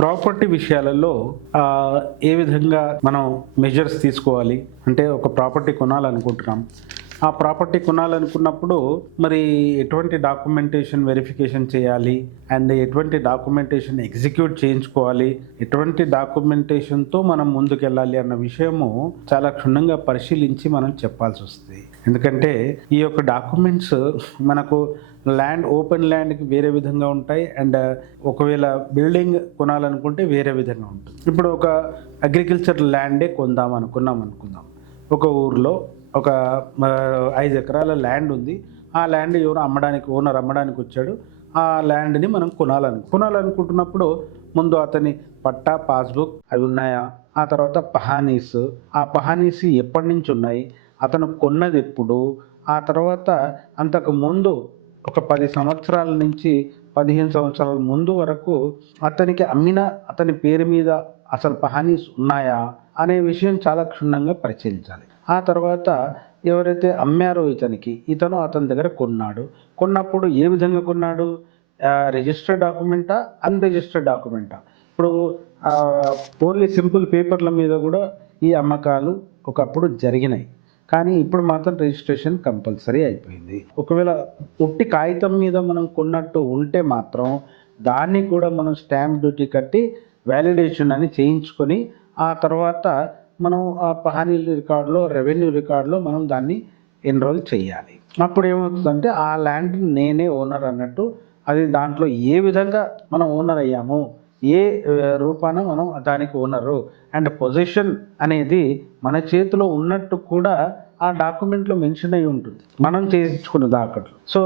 Property విషయాలలో ఏ విధంగా మనం మెజర్స్ తీసుకోవాలి అంటే ఒక ప్రాపర్టీ కొనాలనుకుంటున్నాం. ఆ ప్రాపర్టీ కొనాలనుకున్నప్పుడు మరి ఎటువంటి డాక్యుమెంటేషన్ వెరిఫికేషన్ చేయాలి అండ్ ఎటువంటి డాక్యుమెంటేషన్ ఎగ్జిక్యూట్ చేయించుకోవాలి, ఎటువంటి డాక్యుమెంటేషన్తో మనం ముందుకెళ్ళాలి అన్న విషయము చాలా క్షుణ్ణంగా పరిశీలించి మనం చెప్పాల్సి వస్తుంది. ఎందుకంటే ఈ యొక్క డాక్యుమెంట్స్ మనకు ఓపెన్ ల్యాండ్కి వేరే విధంగా ఉంటాయి అండ్ ఒకవేళ బిల్డింగ్ కొనాలనుకుంటే వేరే విధంగా ఉంటుంది. ఇప్పుడు ఒక అగ్రికల్చర్ ల్యాండే అనుకుందాం. ఒక ఊర్లో ఒక 5 ఎకరాల ల్యాండ్ ఉంది. ఆ ల్యాండ్ ఓనర్ అమ్మడానికి వచ్చాడు. ఆ ల్యాండ్ని మనం కొనాలనుకుంటున్నప్పుడు ముందు అతని పట్టా, పాస్బుక్ అవి ఉన్నాయా, ఆ తర్వాత ఆ పహానీస్ ఎప్పటి నుంచి ఉన్నాయి, అతను కొన్నది ఎప్పుడు, ఆ తర్వాత అంతకు ముందు ఒక 10 సంవత్సరాల నుంచి 15 సంవత్సరాల ముందు వరకు అతనికి అతని పేరు మీద అసలు పహానీస్ ఉన్నాయా అనే విషయం చాలా క్షుణ్ణంగా పరిశీలించాలి. ఆ తర్వాత ఎవరైతే అమ్మారో ఇతను అతని దగ్గర కొన్నప్పుడు ఏ విధంగా కొన్నాడు, రిజిస్టర్డ్ డాక్యుమెంటా, అన్రిజిస్టర్డ్ డాక్యుమెంటా. ఇప్పుడు ఓన్లీ సింపుల్ పేపర్ల మీద కూడా ఈ అమ్మకాలు ఒకప్పుడు జరిగినాయి, కానీ ఇప్పుడు మాత్రం రిజిస్ట్రేషన్ కంపల్సరీ అయిపోయింది. ఒకవేళ ఉట్టి కాగితం మీద మనం కొన్నట్టు ఉంటే మాత్రం దాన్ని కూడా మనం స్టాంప్ డ్యూటీ కట్టి వ్యాలిడేషన్ అని చేయించుకొని ఆ తర్వాత మనం ఆ పహానీ రికార్డులో, రెవెన్యూ రికార్డులో మనం దాన్ని ఎన్రోల్ చేయాలి. అప్పుడు ఏమవుతుందంటే ఆ ల్యాండ్ నేనే ఓనర్ అన్నట్టు, అది దాంట్లో ఏ విధంగా మనం ఓనర్ అయ్యాము, ఏ రూపాన మనం దానికి ఓనరు అండ్ పొజిషన్ అనేది మన చేతిలో ఉన్నట్టు కూడా ఆ డాక్యుమెంట్లో మెన్షన్ అయి ఉంటుంది, మనం చేయించుకున్న దాకట్లు. సో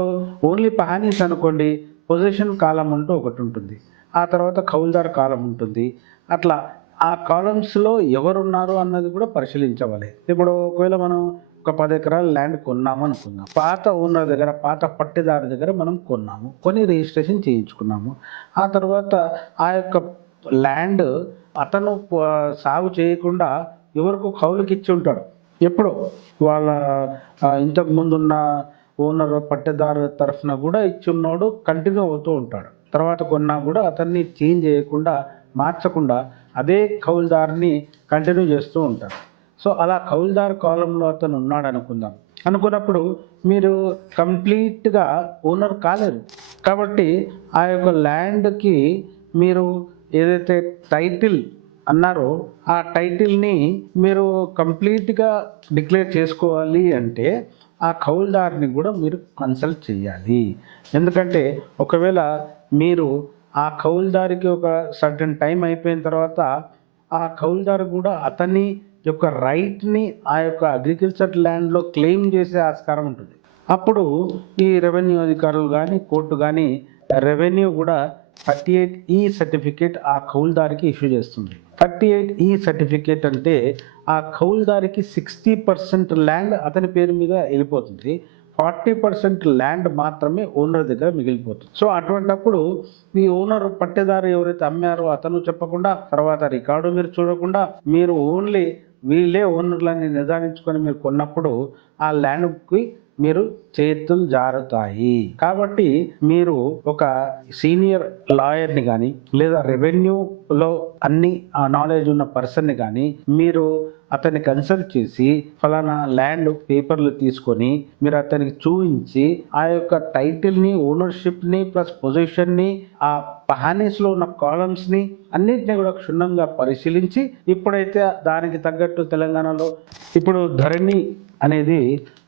ఓన్లీ పహానీస్ అనుకోండి, పొజిషన్ కాలం అంటూ ఒకటి ఉంటుంది, ఆ తర్వాత కౌల్దార్ కాలం ఉంటుంది. అట్లా ఆ కాలమ్స్లో ఎవరున్నారు అన్నది కూడా పరిశీలించవాలి. ఇప్పుడు ఒకవేళ మనం ఒక 10 ఎకరాల ల్యాండ్ కొన్నాము అనుకుందాం. పాత ఓనర్ దగ్గర, పాత పట్టేదారు దగ్గర మనం కొని రిజిస్ట్రేషన్ చేయించుకున్నాము. ఆ తర్వాత ఆ యొక్క ల్యాండ్ అతను సాగు చేయకుండా ఎవరికో కౌలుకి ఇచ్చి ఉంటాడు. ఎప్పుడో వాళ్ళ ఇంతకు ముందున్న ఓనర్ పట్టేదారు తరఫున కూడా ఇచ్చి ఉన్నాడు, కంటిన్యూ అవుతూ ఉంటాడు. తర్వాత కొన్నా కూడా అతన్ని చేంజ్ చేయకుండా, మార్చకుండా అదే కౌలుదారుని కంటిన్యూ చేస్తూ ఉంటారు. సో అలా కౌలుదారు కాలంలో అతను ఉన్నాడు అనుకున్నప్పుడు మీరు కంప్లీట్గా ఓనర్ కాలేరు. కాబట్టి ఆ యొక్క ల్యాండ్కి మీరు ఏదైతే టైటిల్ అన్నారో ఆ టైటిల్ని మీరు కంప్లీట్గా డిక్లేర్ చేసుకోవాలి అంటే ఆ కౌలుదారుని కూడా మీరు కన్సల్ట్ చేయాలి. ఎందుకంటే ఒకవేళ మీరు ఆ కౌలుదారికి ఒక సర్టన్ టైం అయిపోయిన తర్వాత ఆ కౌలుదారు కూడా అతని యొక్క రైట్ని ఆ యొక్క అగ్రికల్చర్ ల్యాండ్లో క్లెయిమ్ చేసే ఆస్కారం ఉంటుంది. అప్పుడు ఈ రెవెన్యూ అధికారులు కానీ, కోర్టు కానీ, రెవెన్యూ కూడా 38E సర్టిఫికేట్ ఆ కౌలుదారికి ఇష్యూ చేస్తుంది. 38E సర్టిఫికేట్ అంటే ఆ కౌలుదారికి 60% ల్యాండ్ అతని పేరు మీద వెళ్ళిపోతుంది, 40% ల్యాండ్ మాత్రమే ఓనర్ దగ్గర మిగిలిపోతుంది. సో అటువంటప్పుడు ఈ ఓనర్ పట్టేదారు ఎవరైతే అమ్మారో అతను చెప్పకుండా, తర్వాత రికార్డు మీరు చూడకుండా, మీరు ఓన్లీ వీళ్ళే ఓనర్లని నిర్ధారించుకొని మీరు కొన్నప్పుడు ఆ ల్యాండ్కి మీరు చేతులు జారుతాయి. కాబట్టి మీరు ఒక సీనియర్ లాయర్ని కానీ లేదా రెవెన్యూలో అన్ని నాలెడ్జ్ ఉన్న పర్సన్ని కానీ మీరు అతన్ని కన్సల్ట్ చేసి ఫలానా ల్యాండ్ పేపర్లు తీసుకొని మీరు అతనికి చూపించి ఆ యొక్క టైటిల్ని, ఓనర్షిప్ని ప్లస్ పొజిషన్ని, ఆ పహానీస్లో ఉన్న కాలమ్స్ని అన్నింటినీ కూడా క్షుణ్ణంగా పరిశీలించి, ఇప్పుడైతే దానికి తగ్గట్టు తెలంగాణలో ఇప్పుడు ధరణి అనేది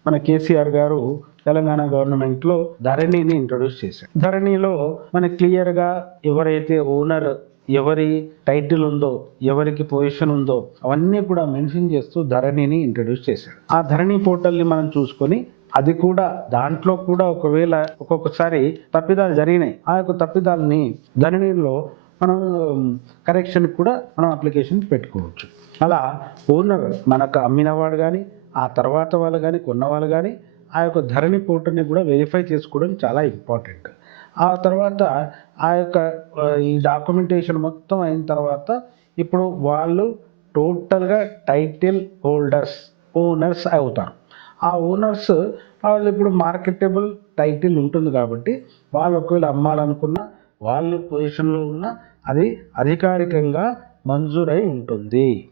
మన కేసీఆర్ గారు తెలంగాణ గవర్నమెంట్లో ధరణిని ఇంట్రొడ్యూస్ చేశారు. ధరణిలో మనకి క్లియర్గా ఎవరైతే ఓనర్, ఎవరి టైటిల్ ఉందో, ఎవరికి పొజిషన్ ఉందో అవన్నీ కూడా మెన్షన్ చేస్తూ ధరణిని ఇంట్రొడ్యూస్ చేశాడు. ఆ ధరణి పోర్టల్ని మనం చూసుకొని అది కూడా దాంట్లో కూడా ఒకవేళ ఒక్కొక్కసారి తప్పిదాలు జరిగినాయి, ఆ యొక్క తప్పిదాలని ధరణిలో మనం కరెక్షన్ కూడా మనం అప్లికేషన్ పెట్టుకోవచ్చు. అలా ఓనర్ మనకు అమ్మినవాడు కానీ, ఆ తర్వాత వాళ్ళు కానీ, కొన్నవాళ్ళు కానీ ఆ యొక్క ధరణి పోర్టల్ని కూడా వెరిఫై చేసుకోవడం చాలా ఇంపార్టెంట్. ఆ తర్వాత ఆ యొక్క ఈ డాక్యుమెంటేషన్ మొత్తం అయిన తర్వాత ఇప్పుడు వాళ్ళు టోటల్గా టైటిల్ ఓనర్స్ అవుతారు. ఆ ఓనర్స్ వాళ్ళు ఇప్పుడు మార్కెటబుల్ టైటిల్ ఉంటుంది కాబట్టి వాళ్ళు ఒకవేళ అమ్మాలనుకున్నా, వాళ్ళు పొజిషన్లో ఉన్న అది అధికారికంగా మంజూరై ఉంటుంది.